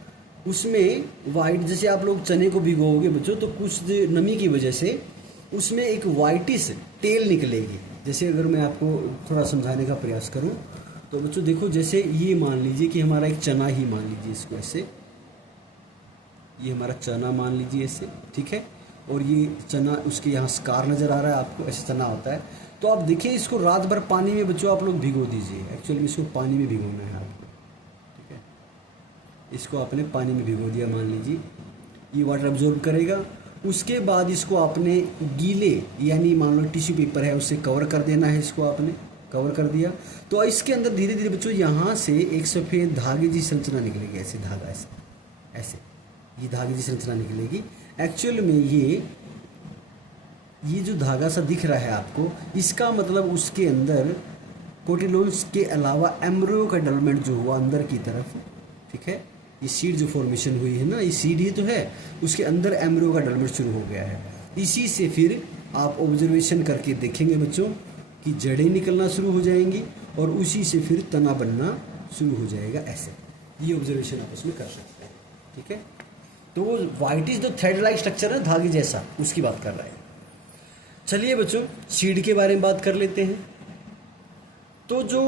उसमें वाइट, जैसे आप लोग चने को भिगोगे बच्चों तो कुछ नमी की वजह से उसमें एक वाइटिस तेल निकलेगी। जैसे अगर मैं आपको थोड़ा समझाने का प्रयास करूं तो बच्चों देखो, जैसे ये मान लीजिए कि हमारा एक चना ही मान लीजिए इसको ऐसे, ये हमारा चना मान लीजिए ऐसे, ठीक है, और ये चना उसके यहाँ स्कार नज़र आ रहा है आपको, ऐसे चना होता है। तो आप देखिए इसको रात भर पानी में बच्चों आप लोग भिगो दीजिए। एक्चुअली इसको पानी में भिगोना है आपको, ठीक है, इसको आपने पानी में भिगो दिया मान लीजिए, ये वाटर एब्जॉर्ब करेगा। उसके बाद इसको आपने गीले यानी मान लो टिश्यू पेपर है उससे कवर कर देना है, इसको आपने कवर कर दिया। तो इसके अंदर धीरे धीरे बच्चों यहाँ से एक सफ़ेद धागे जी संरचना निकलेगी, ऐसे धागा ऐसे ये धागे जी संरचना निकलेगी। एक्चुअल में ये जो धागा सा दिख रहा है आपको, इसका मतलब उसके अंदर कोटिलोन्स के अलावा एम्ब्रियो का डेवलपमेंट जो हुआ अंदर की तरफ, ठीक है, ये सीड जो फॉर्मेशन हुई है ना, ये सीड ही तो है, उसके अंदर एम्ब्रियो का डेवलपमेंट शुरू हो गया है। इसी से फिर आप ऑब्जर्वेशन करके देखेंगे बच्चों कि जड़ें निकलना शुरू हो जाएंगी और उसी से फिर तना बनना शुरू हो जाएगा, ऐसे। ये ऑब्जर्वेशन आप उसमें कर सकते हैं, ठीक है। तो वो वाइटिस जो थ्रेड लाइक स्ट्रक्चर है धागे जैसा, उसकी बात कर रहा है। चलिए बच्चों सीड के बारे में बात कर लेते हैं। तो जो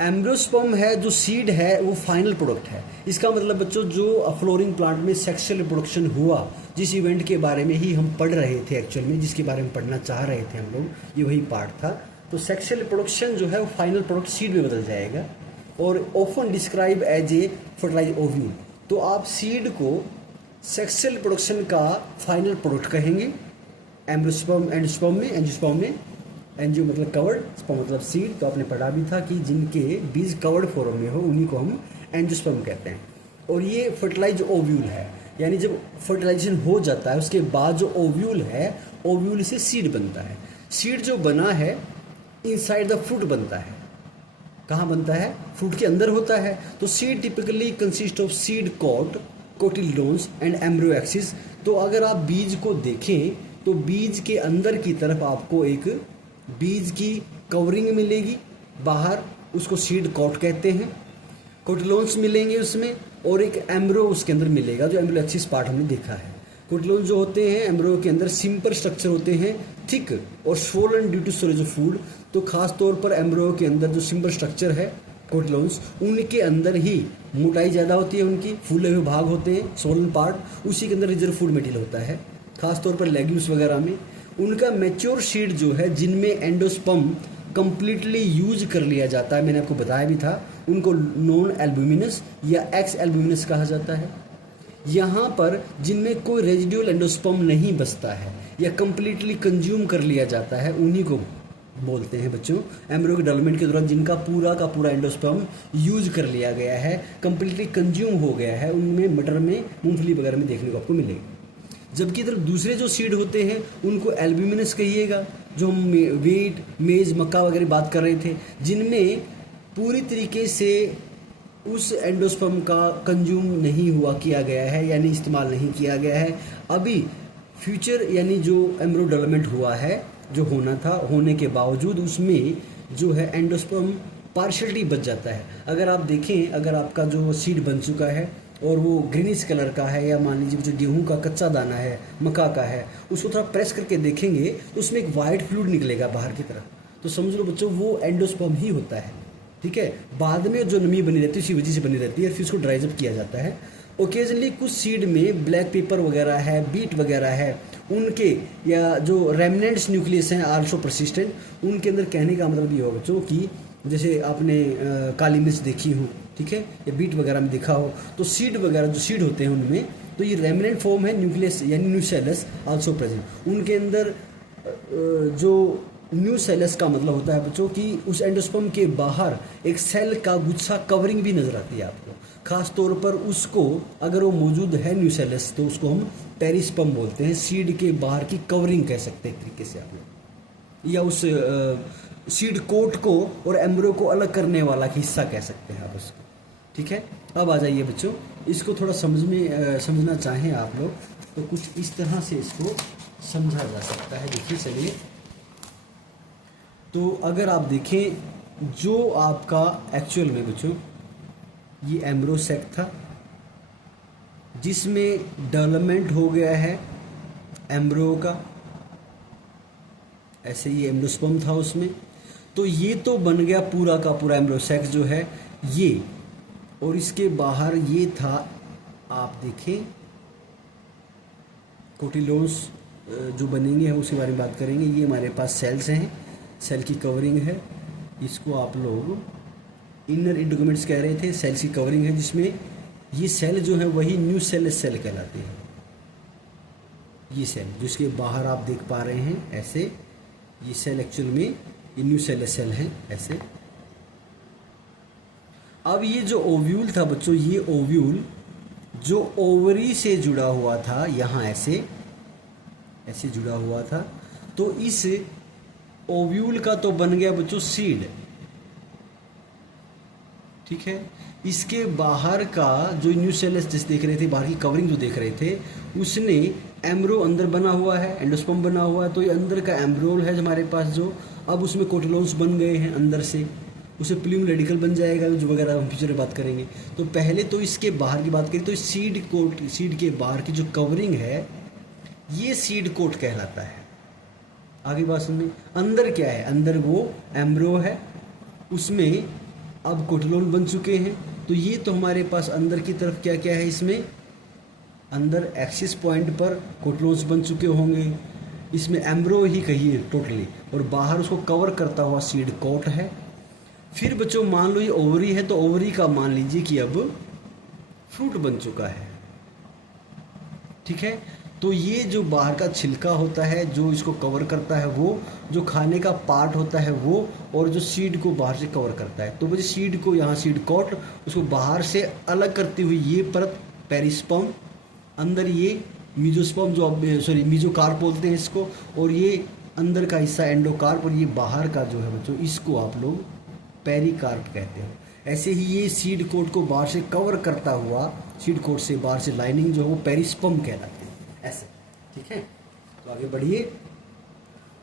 एम्ब्रियोस्पर्म है, जो सीड है, वो फाइनल प्रोडक्ट है। इसका मतलब बच्चों जो फ्लोरिंग प्लांट में सेक्सुअल रिप्रोडक्शन हुआ, जिस इवेंट के बारे में ही हम पढ़ रहे थे, एक्चुअल में जिसके बारे में पढ़ना चाह रहे थे हम लोग, ये वही पार्ट था। तो सेक्सुअल रिप्रोडक्शन जो है वो फाइनल प्रोडक्ट सीड में बदल जाएगा और often describe as a fertilise ovule. तो आप सीड को सेक्सुअल रिप्रोडक्शन का फाइनल प्रोडक्ट कहेंगे। एम्ब्रियोस्पर्म एंजियोस्पर्म में, एंजियोस्पर्म में एंजियो मतलब कवर्ड, स्पर्म मतलब सीड, तो आपने पढ़ा भी था कि जिनके बीज कवर्ड फॉर्म में हो उन्हीं को हम एंजियोस्पर्म कहते हैं। और ये फर्टिलाइज ओव्यूल है, यानी जब फर्टिलाइजेशन हो जाता है उसके बाद जो ओव्यूल है, ओव्यूल से सीड बनता है। सीड जो बना है इनसाइड द फ्रूट बनता है। कहाँ बनता है? फ्रूट के अंदर होता है। तो seed typically consist of seed coat, cotyledons and embryo axis. तो अगर आप बीज को देखें तो बीज के अंदर की तरफ आपको एक बीज की कवरिंग मिलेगी बाहर, उसको सीड कोट कहते हैं। कोटिलोन्स मिलेंगे उसमें, और एक एम्ब्रो उसके अंदर मिलेगा, जो एम्ब्रो एक्सिस पार्ट हमने देखा है। कोटिलोन्स जो होते हैं एम्ब्रो के अंदर सिंपल स्ट्रक्चर होते हैं, थिक और swollen due to storage of food. तो खास तौर पर एम्ब्रो के अंदर जो सिंपल स्ट्रक्चर है कोटिलोन्स, उनके अंदर ही मोटाई ज़्यादा होती है, उनकी फूले हुए भाग होते हैं, स्वोलन पार्ट, उसी के अंदर रिजर्व फूड मटेरियल होता है, खास तौर पर लेग्यूम्स वगैरह में। उनका मैच्योर सीड जो है, जिनमें एंडोस्पर्म कंप्लीटली यूज कर लिया जाता है, मैंने आपको बताया भी था, उनको नॉन एल्ब्यूमिनस या एक्स एल्ब्यूमिनस कहा जाता है। यहाँ पर जिनमें कोई रेजिडुअल एंडोस्पर्म नहीं बचता है या कंप्लीटली कंज्यूम कर लिया जाता है, उन्हीं को बोलते हैं बच्चों एम्ब्रियो के डेवलपमेंट के दौरान जिनका पूरा का पूरा एंडोस्पर्म यूज कर लिया गया है, कंप्लीटली कंज्यूम हो गया है, उनमें मटर में, मूंगफली वगैरह में देखने को आपको मिलेगा। जबकि इधर दूसरे जो सीड होते हैं उनको एल्ब्यूमिनस कहिएगा, जो हम वीट, मेज, मक्का वगैरह बात कर रहे थे, जिनमें पूरी तरीके से उस एंडोस्पर्म का कंज्यूम नहीं हुआ किया गया है, यानी इस्तेमाल नहीं किया गया है। अभी फ्यूचर यानी जो एम्ब्रियो डेवलपमेंट हुआ है, जो होना था, होने के बावजूद उसमें जो है एंडोस्पर्म पार्शियलिटी बच जाता है। अगर आप देखें, अगर आपका जो सीड बन चुका है और वो ग्रीनिश कलर का है, या मान लीजिए जो गेहूं का कच्चा दाना है, मक्का का है, उसको थोड़ा प्रेस करके देखेंगे तो उसमें एक वाइट फ्लूइड निकलेगा बाहर की तरफ, तो समझ लो बच्चों वो एंडोस्पर्म ही होता है। ठीक है, बाद में जो नमी बनी रहती है उसी वजह से बनी रहती है, फिर उसको ड्राइजअप किया जाता है। ओकेजनली कुछ सीड में ब्लैक पेपर वगैरह है, बीट वगैरह है, उनके या जो रेमनेंट्स न्यूक्लियस हैं आल्सो परसिस्टेंट, उनके अंदर कहने का मतलब ये होगा बच्चों कि जैसे आपने काली मिर्च देखी हो, ठीक है, या बीट वगैरह में देखा हो, तो सीड वगैरह जो सीड होते हैं उनमें तो ये रेमनेंट फॉर्म है, न्यूक्लियस यानी न्यूसेलस आल्सो प्रेजेंट। उनके अंदर जो न्यूसेलस का मतलब होता है बच्चों कि उस एंडोस्पर्म के बाहर एक सेल का गुच्छा कवरिंग भी नजर आती है आपको। खास तौर पर उसको अगर वो मौजूद है न्यूसेलस, तो उसको हम पेरिस्पर्म बोलते हैं, सीड के बाहर की कवरिंग कह सकते हैं एक तरीके से आप लोग, या उस सीड कोट को और एम्ब्रियो को अलग करने वाला हिस्सा कह सकते हैं आप उसको। ठीक है, अब आ जाइए बच्चों, इसको थोड़ा समझना चाहें आप लोग तो कुछ इस तरह से इसको समझा जा सकता है। देखिए चलिए, तो अगर आप देखें जो आपका एक्चुअल में बच्चों ये एम्ब्रियो सेक था, जिसमें डेवलपमेंट हो गया है एम्ब्रियो का, ऐसे ये एंडोस्पर्म था उसमें, तो ये तो बन गया पूरा का पूरा एम्ब्रियो सेक जो है ये, और इसके बाहर ये था, आप देखें कोटिलोन्स जो बनेंगे हम उसके बारे में बात करेंगे। ये हमारे पास सेल्स हैं, सेल की कवरिंग है, इसको आप लोग इनर इंडोगमेंट्स कह रहे थे, सेल्स की कवरिंग है, जिसमें ये सेल जो है वही न्यूसेलस सेल कहलाते हैं। ये सेल जिसके बाहर आप देख पा रहे हैं ऐसे, ये सेल एक्चुअल में ये न्यूसेलस सेल हैं ऐसे। अब ये जो ओव्यूल था बच्चों, ये ओव्यूल जो ओवरी से जुड़ा हुआ था, यहाँ ऐसे ऐसे जुड़ा हुआ था, तो इस ओव्यूल का तो बन गया बच्चों सीड। ठीक है, इसके बाहर का जो न्यूसेलस जिस देख रहे थे, बाहर की कवरिंग जो देख रहे थे, उसने एम्ब्रियो अंदर बना हुआ है, एंडोस्पर्म बना हुआ है, तो ये अंदर का एम्ब्रियोल है हमारे पास जो, अब उसमें कोटिलोन्स बन गए हैं अंदर से, उसे प्लूम रेडिकल बन जाएगा जो वगैरह हम फ्यूचर में बात करेंगे। तो पहले तो इसके बाहर की बात करें तो सीड कोट, सीड के बाहर की जो कवरिंग है ये सीड कोट कहलाता है। आगे बात समझ, अंदर क्या है, अंदर वो एम्ब्रियो है, उसमें अब कोटिलोन बन चुके हैं, तो ये तो हमारे पास अंदर की तरफ क्या क्या है, इसमें अंदर एक्सिस पॉइंट पर कोटिलोन्स बन चुके होंगे, इसमें एम्ब्रियो ही कहिए टोटली, और बाहर उसको कवर करता हुआ सीड कोट है। फिर बच्चों मान लो ये ओवरी है, तो ओवरी का मान लीजिए कि अब फ्रूट बन चुका है। ठीक है, तो ये जो बाहर का छिलका होता है जो इसको कवर करता है, वो जो खाने का पार्ट होता है वो, और जो सीड को बाहर से कवर करता है, तो वो सीड को यहाँ सीड कोट, उसको बाहर से अलग करती हुई ये परत पेरिस्पर्म, अंदर ये मीजोस्पर्म जो मीजोकार्प बोलते हैं इसको, और ये अंदर का हिस्सा एंडोकार्प, और ये बाहर का जो है बच्चों इसको आप लोग पेरिकार्प कहते हैं। ऐसे ही ये सीड कोट को बाहर से कवर करता हुआ, सीड कोट से बाहर से लाइनिंग जो है वो पेरिस्पर्म कहलाते हैं ऐसे। ठीक है, तो आगे बढ़िए।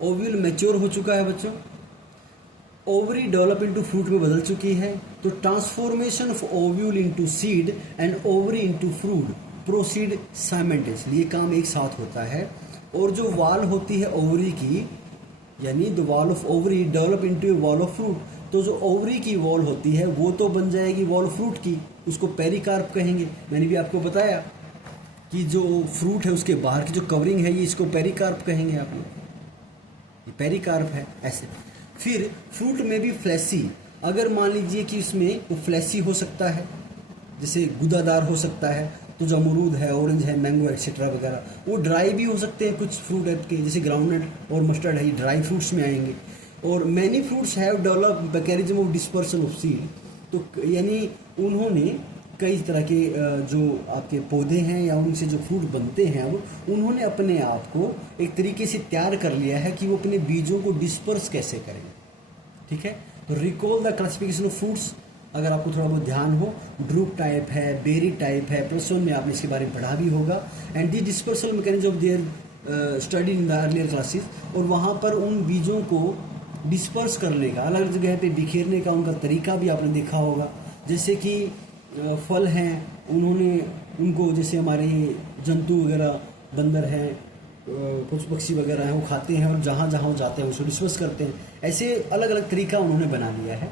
ओव्यूल मैच्योर हो चुका है बच्चों, ओवरी डेवलप इनटू फ्रूट में बदल चुकी है। तो transformation of ovule into seed and ovary into fruit proceed simultaneously, ये काम एक साथ होता है। और जो वाल होती है ओवरी की, यानी the wall of ovary develop into A wall of fruit, तो जो ओवरी की वॉल होती है वो तो बन जाएगी वॉल ऑफ फ्रूट की, उसको पेरिकार्प कहेंगे। मैंने भी आपको बताया कि जो फ्रूट है उसके बाहर की जो कवरिंग है ये इसको पेरिकार्प कहेंगे आप लोग, ये पेरिकार्प है ऐसे। फिर फ्रूट में भी फ्लैसी, अगर मान लीजिए कि इसमें वो फ्लैसी हो सकता है, जैसे गुदादार हो सकता है, तो जो अमरूद है, ऑरेंज है, मैंगो एक्सेट्रा वगैरह, वो ड्राई भी हो सकते हैं कुछ फ्रूट के, जैसे ग्राउंडनट और मस्टर्ड है, ये ड्राई फ्रूट्स में आएंगे। और many fruits have develop mechanism of dispersion of seed, तो यानी उन्होंने कई तरह के जो आपके पौधे हैं या उनसे जो फ्रूट बनते हैं, अब उन्होंने अपने आप को एक तरीके से तैयार कर लिया है कि वो अपने बीजों को डिस्पर्स कैसे करेंगे। ठीक है, तो recall the classification of fruits, अगर आपको थोड़ा बहुत ध्यान हो, ड्रूप टाइप है, बेरी टाइप है, +1 में आपने इसके बारे में पढ़ा भी होगा। And the dispersal mechanism of their study in the earlier classes, और वहाँ पर उन बीजों को डिस्पर्स करने का, अलग अलग जगह पे बिखेरने का उनका तरीका भी आपने देखा होगा। जैसे कि फल हैं, उन्होंने उनको, जैसे हमारे जंतु वगैरह, बंदर हैं, पशु पक्षी वगैरह हैं, वो खाते हैं और जहाँ जहाँ वो जाते हैं उसको डिस्पर्स करते हैं। ऐसे अलग अलग तरीका उन्होंने बना लिया है।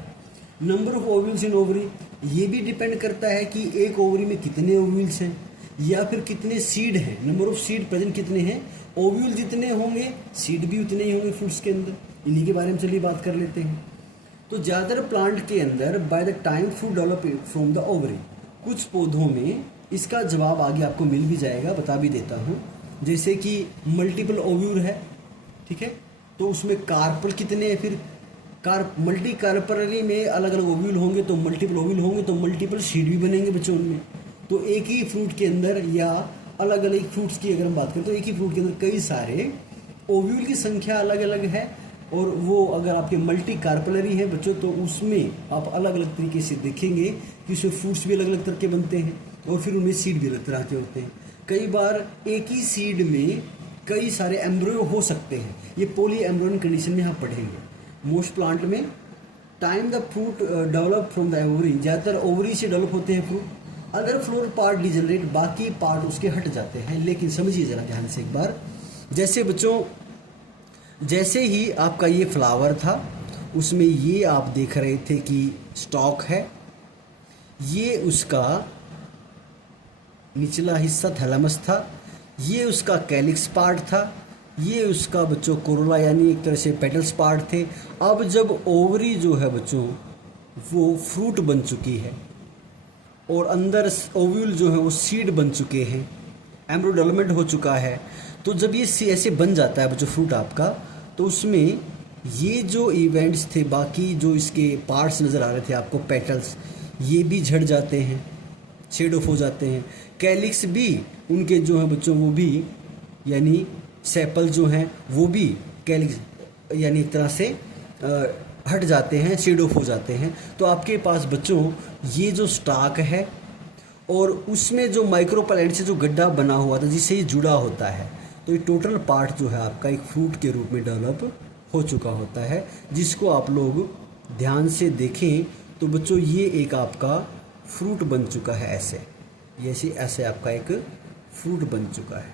Number of ovules in ovary, ये भी डिपेंड करता है कि एक ओवरी में कितने ओव्यूल्स हैं या फिर कितने सीड हैं। नंबर ऑफ सीड प्रेजेंट कितने हैं, ओव्यूल जितने होंगे सीड भी उतने ही होंगे फ्रूट्स के अंदर। इन्हीं के बारे में चलिए बात कर लेते हैं। तो ज़्यादातर प्लांट के अंदर by the time fruit develop from the ovary, कुछ पौधों में इसका जवाब आगे आपको मिल भी जाएगा, बता भी देता हूँ। जैसे कि मल्टीपल ओव्यूल है, ठीक है, तो उसमें कार्पल कितने हैं, फिर मल्टी कार्पली में अलग अलग ओव्यूल होंगे, तो मल्टीपल ओव्यूल होंगे तो मल्टीपल सीड भी बनेंगे बच्चों उनमें। तो एक ही फ्रूट के अंदर या अलग अलग फ्रूट्स की अगर हम बात करें तो एक ही फ्रूट के अंदर कई सारे ओव्यूल की संख्या अलग अलग है। और वो अगर आपके मल्टी कार्पलरी है बच्चों, तो उसमें आप अलग अलग तरीके से देखेंगे कि उसमें फ्रूट्स भी अलग अलग तरह के बनते हैं और फिर उनमें सीड भी अलग तरह के होते हैं। कई बार एक ही सीड में कई सारे एम्ब्रियो हो सकते हैं, ये पॉली एम्ब्रियोन कंडीशन में हम पढ़ेंगे। मोस्ट प्लांट में time the fruit develop from the ovary, ज़्यादातर ओवरी से डेवलप होते हैं fruit. Other floor part degenerate, बाकी पार्ट उसके हट जाते हैं। लेकिन समझिए ज़रा ध्यान से एक बार, जैसे बच्चों जैसे ही आपका ये फ्लावर था उसमें ये आप देख रहे थे कि स्टॉक है, ये उसका निचला हिस्सा थैलेमस था, ये उसका कैलिक्स पार्ट था, ये उसका बच्चों कोरोला यानी एक तरह से पेटल्स पार्ट थे। अब जब ओवरी जो है बच्चों वो फ्रूट बन चुकी है और अंदर ओव्यूल जो है वो सीड बन चुके हैं, एम्ब्रियो डेवलपमेंट हो चुका है, तो जब ये ऐसे बन जाता है बच्चों फ्रूट आपका, तो उसमें ये जो इवेंट्स थे, बाकी जो इसके पार्ट्स नज़र आ रहे थे आपको, पेटल्स, ये भी झड़ जाते हैं, शेड ऑफ हो जाते हैं। कैलिक्स भी उनके जो हैं बच्चों वो भी, यानी सेपल जो हैं वो भी कैलिक्स यानी एक तरह से हट जाते हैं, शेड ऑफ हो जाते हैं। तो आपके पास बच्चों ये जो स्टॉक है और उसमें जो माइक्रोप्लाइड से जो गड्ढा बना हुआ था जिससे ये जुड़ा होता है, तो ये टोटल पार्ट जो है आपका एक फ्रूट के रूप में डेवलप हो चुका होता है, जिसको आप लोग ध्यान से देखें तो बच्चों ये एक आपका फ्रूट बन चुका है। ऐसे ऐसे आपका एक फ्रूट बन चुका है।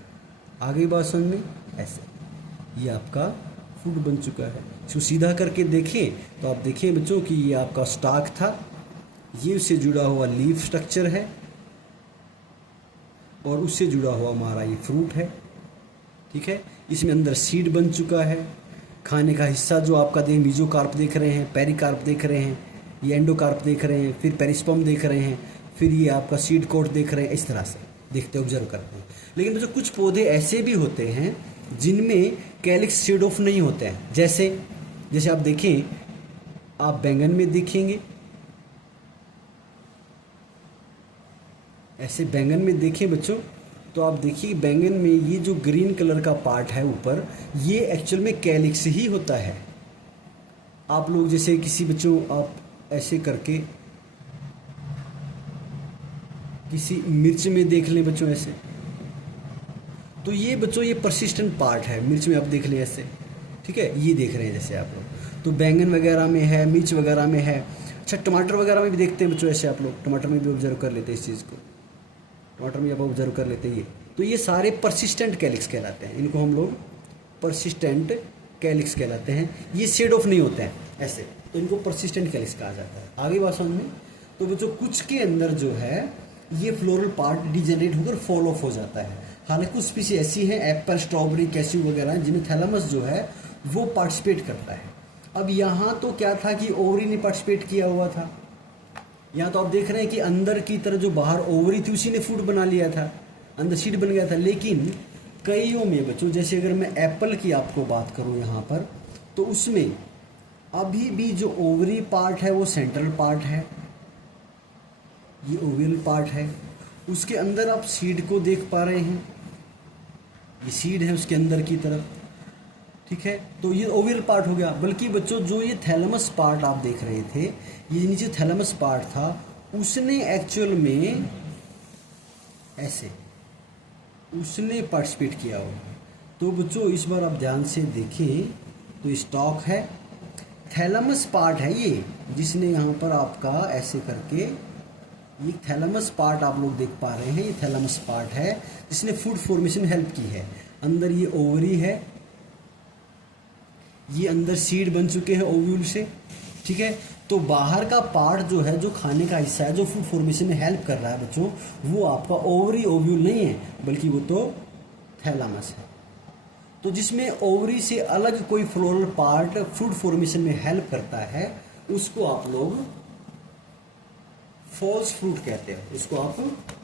आगे बात समझ में, ऐसे ये आपका फ्रूट बन चुका है। इसको सीधा करके देखें तो आप देखें बच्चों कि ये आपका स्टॉक था, ये उससे जुड़ा हुआ लीफ स्ट्रक्चर है और उससे जुड़ा हुआ हमारा ये फ्रूट है। ठीक है, इसमें अंदर सीड बन चुका है। खाने का हिस्सा जो आपका देख, मीजोकार्प देख रहे हैं, पेरिकार्प देख रहे हैं, ये एंडोकार्प देख रहे हैं, फिर पेरिस्पर्म देख रहे हैं, फिर ये आपका सीड कोट देख रहे हैं। इस तरह से देखते ऑब्जर्व करते हैं। लेकिन बच्चों कुछ पौधे ऐसे भी होते हैं जिनमें कैलिक्स शेड ऑफ नहीं होते हैं। जैसे आप देखें, आप बैंगन में देखेंगे, ऐसे बैंगन में देखें बच्चों तो आप देखिए बैंगन में ये जो ग्रीन कलर का पार्ट है ऊपर, ये एक्चुअल में कैलिक्स ही होता है। आप लोग जैसे किसी बच्चों आप ऐसे करके किसी मिर्च में देख लें बच्चों ऐसे, तो ये बच्चों ये परसिस्टेंट पार्ट है मिर्च में, आप देख लें ऐसे। ठीक है, ये देख रहे हैं जैसे आप लोग, तो बैंगन वगैरह में है, मिर्च वगैरह में है। अच्छा, टमाटर वगैरह में भी देखते हैं बच्चों, ऐसे आप लोग टमाटर में भी ऑब्जर्व कर लेते हैं इस चीज़ को, टमाटर में आप ऑब्जर्व कर लेते हैं ये। तो ये सारे परसिस्टेंट कैलिक्स कहलाते हैं, इनको हम लोग परसिस्टेंट कैलिक्स कहलाते हैं। ये शेड ऑफ नहीं होते हैं ऐसे, तो इनको परसिस्टेंट कैलिक्स कहा जाता है। आगे बात समझ में। तो बच्चों कुछ के अंदर जो है ये फ्लोरल पार्ट डिजेनरेट होकर फॉल ऑफ हो जाता है। हालांकि कुछ स्पीसी ऐसी हैं, एप्पल, स्ट्रॉबेरी, कैश्यू वगैरह, जिनमें थैलेमस जो है वो पार्टिसिपेट करता है। अब यहाँ तो क्या था कि ओवरी ने पार्टिसिपेट किया हुआ था। यहाँ तो आप देख रहे हैं कि अंदर की तरह जो बाहर ओवरी थी उसी ने फूड बना लिया था, अंदर सीड बन गया था। लेकिन कईयों में बच्चों, जैसे अगर मैं एप्पल की आपको बात करूँ यहाँ पर, तो उसमें अभी भी जो ओवरी पार्ट है वो सेंट्रल पार्ट है, ये ओवल पार्ट है। उसके अंदर आप सीड को देख पा रहे हैं, ये सीड है उसके अंदर की तरफ, ठीक है। तो ये ओवल पार्ट हो गया। बल्कि बच्चों जो ये थैलेमस पार्ट आप देख रहे थे, ये नीचे थैलेमस पार्ट था, उसने एक्चुअल में ऐसे उसने पार्टिसिपेट किया हो। तो बच्चों इस बार आप ध्यान से देखें तो स्टॉक है, थैलेमस पार्ट है ये, जिसने यहाँ पर आपका ऐसे करके ये थैलेमस पार्ट आप लोग देख पा रहे हैं, ये थैलेमस पार्ट है जिसने फूड फॉर्मेशन हेल्प की है। अंदर ये ओवरी है, ये अंदर सीड बन चुके हैं ओव्यूल से, ठीक है। तो बाहर का पार्ट जो है, जो खाने का हिस्सा है, जो फूड फॉर्मेशन में हेल्प कर रहा है बच्चों, वो आपका ओवरी ओव्यूल नहीं है, बल्कि वो तो थैलेमस है। तो जिसमें ओवरी से अलग कोई फ्लोरल पार्ट फूड फॉर्मेशन में हेल्प करता है, उसको आप लोग फॉल्स फ्रूट कहते हो, उसको आप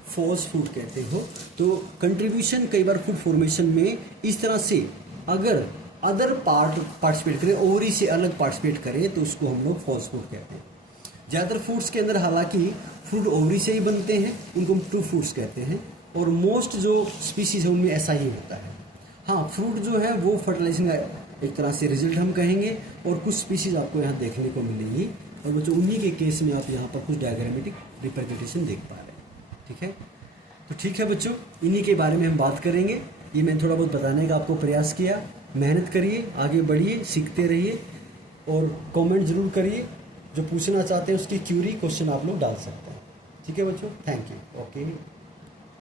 फॉल्स फ्रूट कहते हो। तो कंट्रीब्यूशन कई बार फूड फॉर्मेशन में इस तरह से, अगर अदर पार्ट पार्टिसिपेट करे, ओवरी से अलग पार्टिसिपेट करे, तो उसको हम लोग फॉल्स फ्रूट कहते हैं। ज़्यादातर फ्रूट्स के अंदर हालांकि फ्रूट ओवरी से ही बनते हैं, उनको हम ट्रू फ्रूट्स कहते हैं। और मोस्ट जो स्पीसीज है उनमें ऐसा ही होता है। हाँ, फ्रूट जो है वो फर्टिलाइजेशन का एक तरह से रिजल्ट हम कहेंगे, और कुछ स्पीसीज आपको यहाँ देखने को मिलेंगी। और बच्चों उन्हीं के केस में आप यहाँ पर कुछ डायग्रामेटिक रिप्रेजेंटेशन देख पा रहे हैं, ठीक है। तो ठीक है बच्चों, इन्हीं के बारे में हम बात करेंगे। ये मैंने थोड़ा बहुत बताने का आपको प्रयास किया। मेहनत करिए, आगे बढ़िए, सीखते रहिए, और कमेंट ज़रूर करिए। जो पूछना चाहते हैं उसकी क्यूरी क्वेश्चन आप लोग डाल सकते हैं, ठीक है बच्चों। Thank you. ओके।